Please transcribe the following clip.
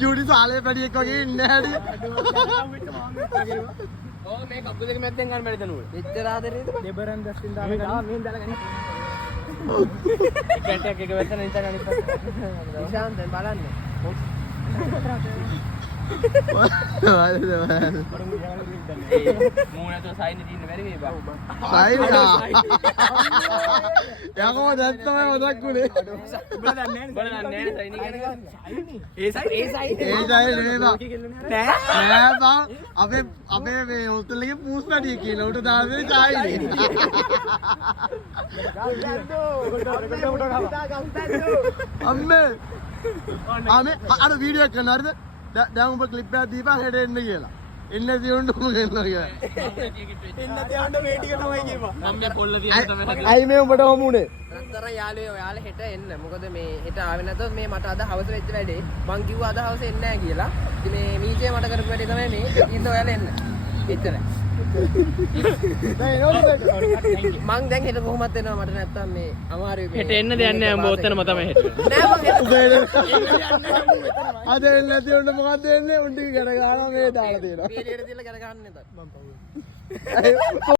චූටි සාලේ පැටියෙක් වගේ ඉන්නේ හැටි. ඕ මේ කප්පු දෙක මැද්දෙන් ගන්න බැරිද නූල්? එච්චර ආදරේද? දෙබරන් දැස්සින් දාලා ගන්න. මෙන් දාලා ගන්න. කැටයක් එක වැටෙන ඉඳන් අනිත් පැත්ත. නිශාන්තෙන් බලන්න. මූණට සයින් දින්න බැරි මේ බා. සයින් යකෝ දැන් තමයි මතක් උනේ. උඹලා දන්නේ නැහැ සයින් කියන්නේ. ඒ සයින් නෙමෙයි බා. නෑ බා. අපේ මේ හොස්ටල් එකේ පූස් පැටියෙක් කියලා උට දාන්නේ සයින්. අම්මේ අර වීඩියෝ එක කරන හරිද? දැන් උඹ ක්ලිප් එකක් දීපන් හෙට එන්න කියලා. එන්න තියුණු උඹ කියනවා කියලා. එන්න තියන්න මේ ටික තමයි කියපන්. මම මේ පොල්ල තියන්න තමයි හදන්නේ. අයි මේ උඹට හමුනේ. රත්තරන් යාළුවෝ ඔයාලා හෙට එන්න. මොකද මේ හෙට ආවේ නැතොත් මේ මට අද හවස වෙච්ච වැඩේ. මං කිව්වා අද හවස එන්නේ නැහැ කියලා. ඉතින් මේ මීජේ මට කරපු වැඩේ තමයි මේ. ඉතින් ඔයාලා එන්න. එච්චරයි. මං දැන් හෙට කොහොමද එනවා මට නැත්තම් මේ අමාරුයි මේ. හෙට එන්න දෙයක් නැහැ. උඹ ඔතනම තමයි හෙට. නෑ මං හෙට අද එන්නේ නැති උන්ට මොකද්ද එන්නේ? උන් ටික ගැට ගන්නවා මේ දාලා තියෙනවා. පීලියට තියලා ගැට ගන්න නේද? මම පව්.